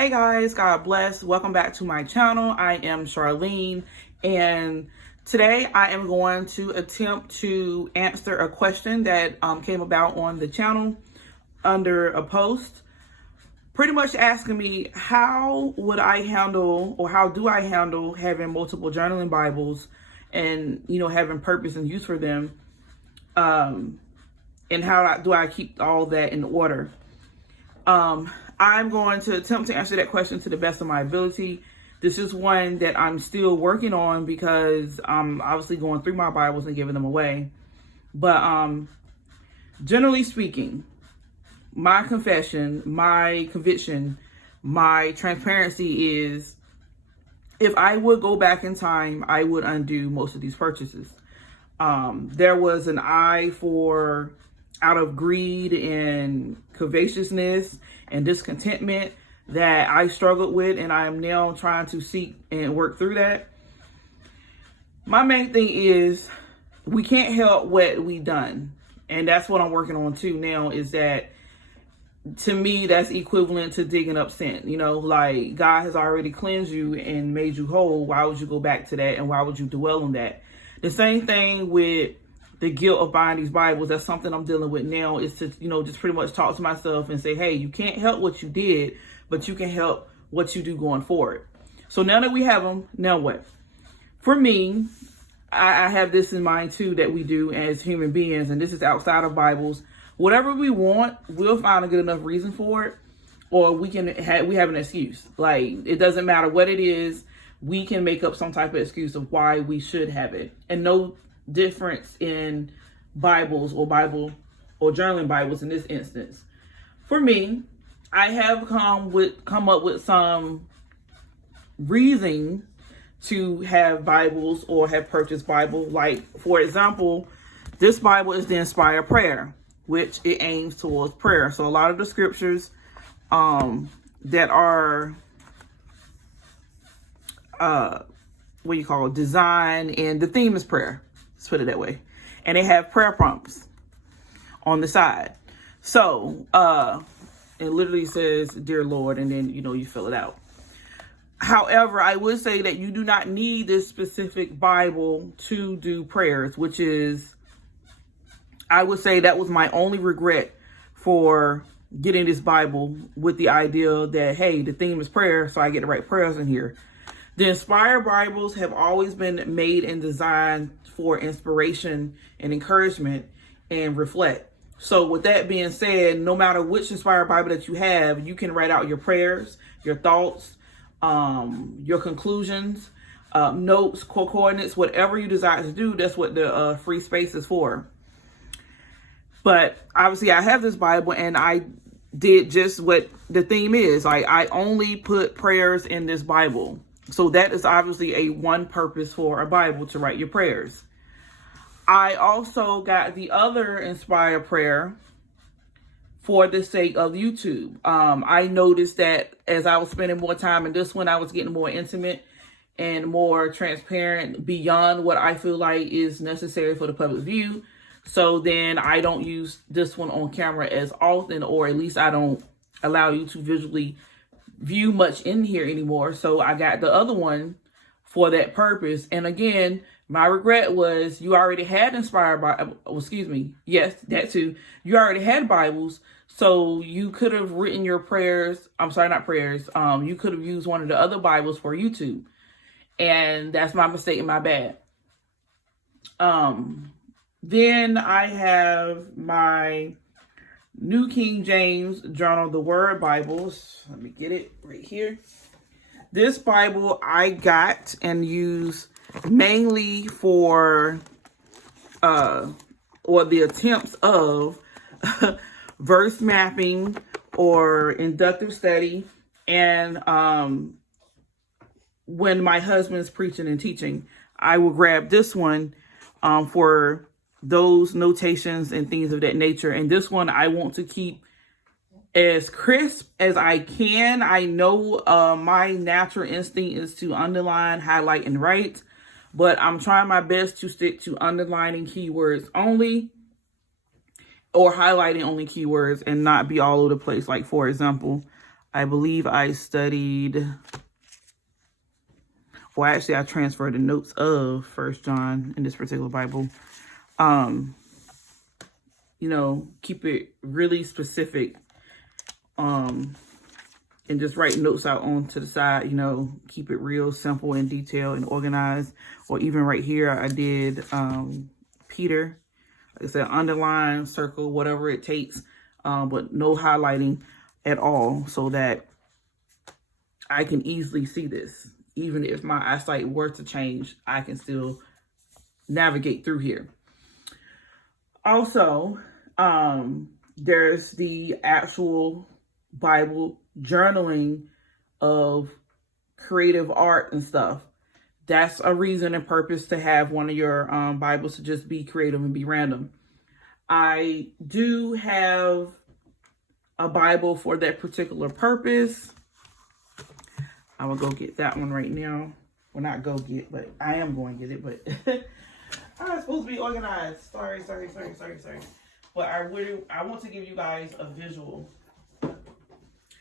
Hey guys, God bless. Welcome back to my channel. I am Charlene, and today I am going to attempt to answer a question that came about on the channel under a post, pretty much asking me how would I handle, or how do I handle having multiple journaling Bibles and, having purpose and use for them, and how do I keep all that in order. I'm going to attempt to answer that question to the best of my ability. This is one that I'm still working on because I'm obviously going through my Bibles and giving them away. But generally speaking, my confession, my conviction, my transparency is, if I would go back in time, I would undo most of these purchases. There was an eye for, out of greed and covetousness and discontentment that I struggled with, and I am now trying to seek and work through that. My main thing is, we can't help what we done. And that's what I'm working on too now, is that, to me, that's equivalent to digging up sin. Like, God has already cleansed you and made you whole. Why would you go back to that? And why would you dwell on that? The same thing with the guilt of buying these Bibles. That's something I'm dealing with now, is to, just pretty much talk to myself and say, hey, you can't help what you did, but you can help what you do going forward. So now that we have them, now what? For me, I have this in mind too, that we do as human beings, and this is outside of Bibles. Whatever we want, we'll find a good enough reason for it, or we have an excuse. Like, it doesn't matter what it is, we can make up some type of excuse of why we should have it. And no difference in Bibles or journaling Bibles in this instance. For me, I have come up with some reason to have Bibles or have purchased Bible. Like, for example, this Bible is the Inspired Prayer, which it aims towards prayer. So a lot of the scriptures that are designed, and the theme is prayer. Let's put it that way. And they have prayer prompts on the side. So it literally says, "Dear Lord," and then you fill it out. However, I would say that you do not need this specific Bible to do prayers, which is, I would say that was my only regret for getting this Bible, with the idea that, hey, the theme is prayer, so I get to write prayers in here. The Inspired Bibles have always been made and designed for inspiration and encouragement and reflect. So with that being said, no matter which Inspired Bible that you have, you can write out your prayers, your thoughts, your conclusions, notes, coordinates, whatever you desire to do. That's what the free space is for. But obviously I have this Bible, and I did just what the theme is. Like, I only put prayers in this Bible. So that is obviously a one purpose for a Bible, to write your prayers. I also got the other Inspired Prayer for the sake of YouTube. I noticed that as I was spending more time in this one, I was getting more intimate and more transparent beyond what I feel like is necessary for the public view. So then I don't use this one on camera as often, or at least I don't allow you to visually view much in here anymore. So I got the other one for that purpose. And again, my regret was, you already had Inspired Bible. Yes, that too. You already had Bibles, so you could have written your prayers. I'm sorry, not prayers. You could have used one of the other Bibles for YouTube, and that's my mistake and my bad. Then I have my New King James Journal, the Word Bibles. Let me get it right here. This Bible I got and use mainly for, or the attempts of verse mapping or inductive study. And when my husband's preaching and teaching, I will grab this one for those notations and things of that nature. And this one I want to keep as crisp as I can. I know my natural instinct is to underline, highlight, and write, but I'm trying my best to stick to underlining keywords only, or highlighting only keywords, and not be all over the place. Like, for example, I believe I studied, well, actually I transferred the notes of 1 John in this particular Bible. You know, keep it really specific. And just write notes out on to the side, you know, keep it real simple and detailed and organized. Or even right here, I did Peter. Like I said, underline, circle, whatever it takes, but no highlighting at all, so that I can easily see this. Even if my eyesight were to change, I can still navigate through here. Also, there's the actual Bible journaling of creative art and stuff. That's a reason and purpose to have one of your Bibles to just be creative and be random. I do have a Bible for that particular purpose. I will go get that one right now. Well, not go get, but I am going to get it. But I'm supposed to be organized. Sorry. But I want to give you guys a visual.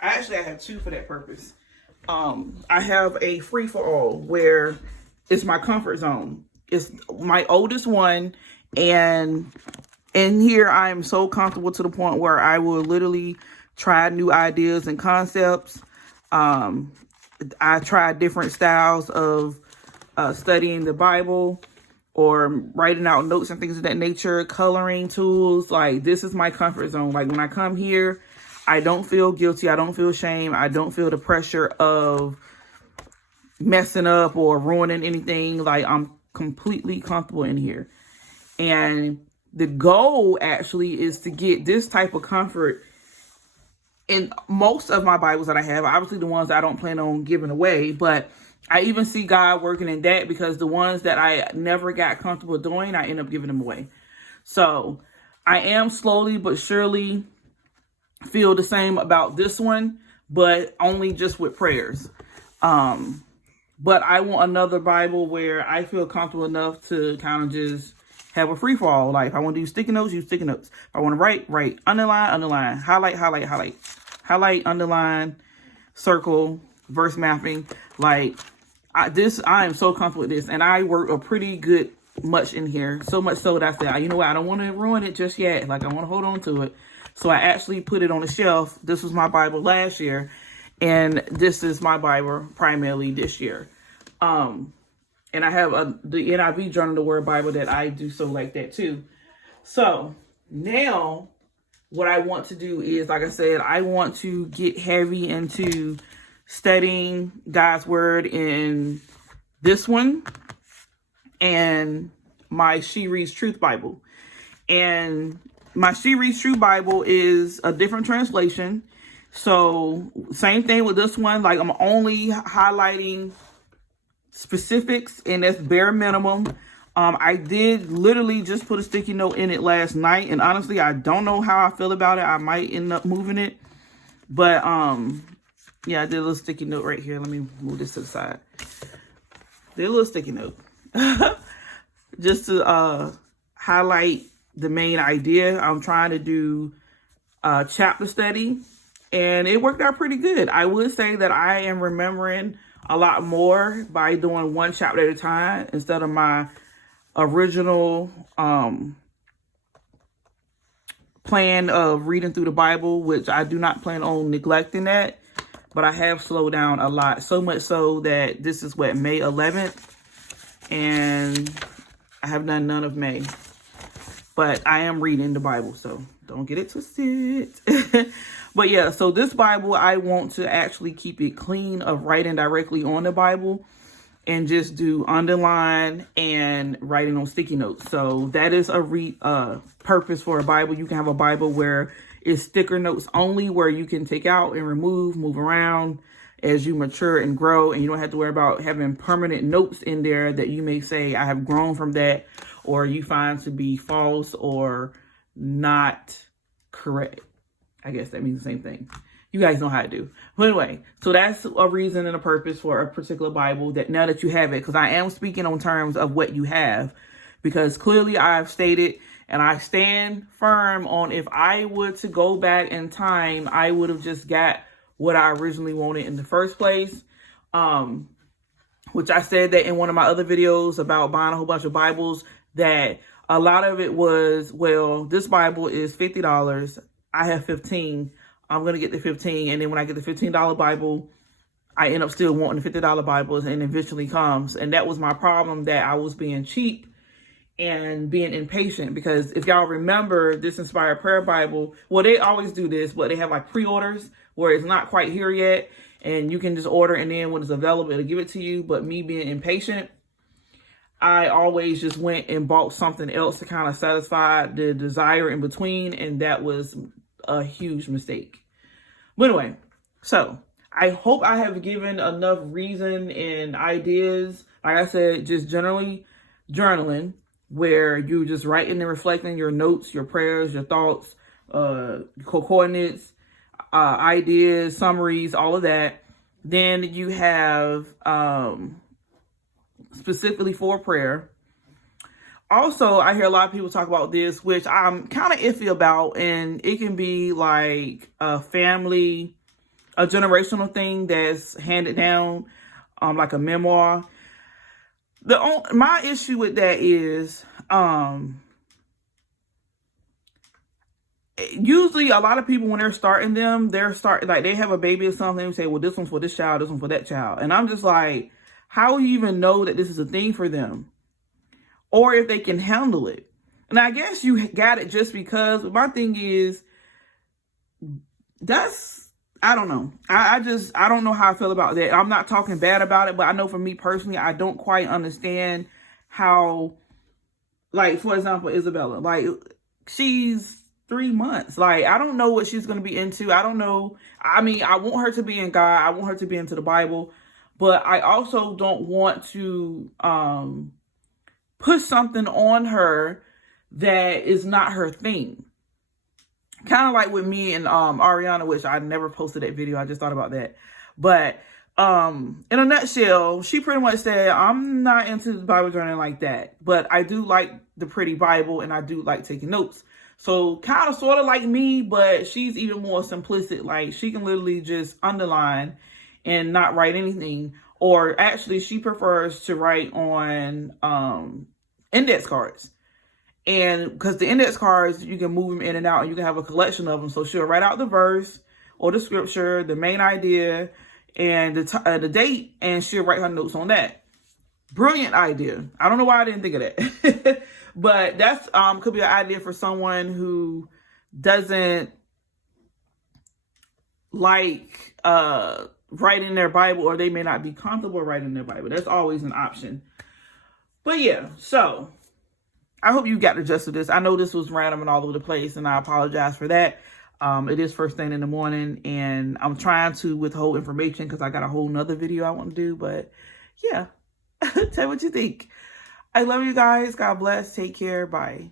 I have two for that purpose. I have a free-for-all where it's my comfort zone. It's my oldest one, and in here I am so comfortable to the point where I will literally try new ideas and concepts. I try different styles of studying the Bible or writing out notes and things of that nature, coloring tools. Like, this is my comfort zone. Like, when I come here, I don't feel guilty. I don't feel shame. I don't feel the pressure of messing up or ruining anything. Like, I'm completely comfortable in here. And the goal actually is to get this type of comfort in most of my Bibles that I have. Obviously the ones I don't plan on giving away, but I even see God working in that, because the ones that I never got comfortable doing, I end up giving them away. So I am slowly but surely feel the same about this one, but only just with prayers. But I want another Bible where I feel comfortable enough to kind of just have a free for all. Like, if I want to use sticky notes, use sticky notes. If I want to write, underline, highlight, underline, circle, verse mapping. Like, I am so comfortable with this, and I work a pretty good much in here. So much so that I said, you know what, I don't want to ruin it just yet. Like, I want to hold on to it. So I actually put it on the shelf. This was my Bible last year, and this is my Bible primarily this year. And I have the NIV Journal the Word Bible that I do so like that too. So now what I want to do is, like I said, I want to get heavy into studying God's Word in this one and my She Reads Truth Bible. And my She Reads Truth Bible is a different translation. So same thing with this one. Like, I'm only highlighting specifics, and that's bare minimum. I did literally just put a sticky note in it last night, and honestly, I don't know how I feel about it. I might end up moving it, but yeah, I did a little sticky note right here. Let me move this to the side. Did a little sticky note just to highlight the main idea. I'm trying to do a chapter study, and it worked out pretty good. I would say that I am remembering a lot more by doing one chapter at a time instead of my original plan of reading through the Bible, which I do not plan on neglecting that, but I have slowed down a lot, so much so that this is what, May 11th, and I have done none of May, but I am reading the Bible, so don't get it twisted. But yeah, so this Bible, I want to actually keep it clean of writing directly on the Bible and just do underline and writing on sticky notes. So that is a purpose for a Bible. You can have a Bible where it's sticker notes only, where you can take out and remove, move around as you mature and grow. And you don't have to worry about having permanent notes in there that you may say, I have grown from that, or you find to be false or not correct. I guess that means the same thing. You guys know how to do. But anyway, so that's a reason and a purpose for a particular Bible, that now that you have it, because I am speaking on terms of what you have, because clearly I've stated, and I stand firm on, if I were to go back in time, I would have just got what I originally wanted in the first place. Which I said that in one of my other videos about buying a whole bunch of Bibles, that a lot of it was, well, this Bible is $50. I have 15. I'm going to get the 15. And then when I get the $15 Bible, I end up still wanting the $50 Bibles, and eventually comes. And that was my problem, that I was being cheap and being impatient. Because if y'all remember this Inspired Prayer Bible, well, they always do this, but they have like pre-orders where it's not quite here yet. And you can just order, and then when it's available, it'll give it to you. But me being impatient, I always just went and bought something else to kind of satisfy the desire in between. And that was a huge mistake. But anyway, so I hope I have given enough reason and ideas. Like I said, just generally journaling, where you just writing and reflecting your notes, your prayers, your thoughts, coordinates, ideas, summaries, all of that. Then you have specifically for prayer. Also, I hear a lot of people talk about this, which I'm kind of iffy about, and it can be like a family, a generational thing that's handed down, like a memoir. My issue with that is, usually a lot of people, when they're starting them, like they have a baby or something, and say, well, this one's for this child, this one's for that child. And I'm just like, how do you even know that this is a thing for them? Or if they can handle it. And I guess you got it just because, but my thing is, I don't know. I don't know how I feel about that. I'm not talking bad about it, but I know for me personally, I don't quite understand how, like, for example, Isabella, like, she's 3 months. Like, I don't know what she's going to be into. I don't know. I mean, I want her to be in God. I want her to be into the Bible, but I also don't want to put something on her that is not her thing. Kind of like with me and Ariana, which I never posted that video. I just thought about that. But in a nutshell, she pretty much said, I'm not into the Bible journaling like that, but I do like the pretty Bible, and I do like taking notes. So kind of sort of like me, but she's even more simplistic. Like, she can literally just underline and not write anything. Or actually, she prefers to write on index cards. And because the index cards, you can move them in and out, and you can have a collection of them. So she'll write out the verse or the scripture, the main idea, and the date, and she'll write her notes on that. Brilliant idea. I don't know why I didn't think of that. But that's could be an idea for someone who doesn't like writing their Bible, or they may not be comfortable writing their Bible. That's always an option. But yeah, so I hope you got the gist of this. I know this was random and all over the place, and I apologize for that. It is first thing in the morning, and I'm trying to withhold information because I got a whole nother video I want to do. But yeah, tell me what you think. I love you guys. God bless. Take care. Bye.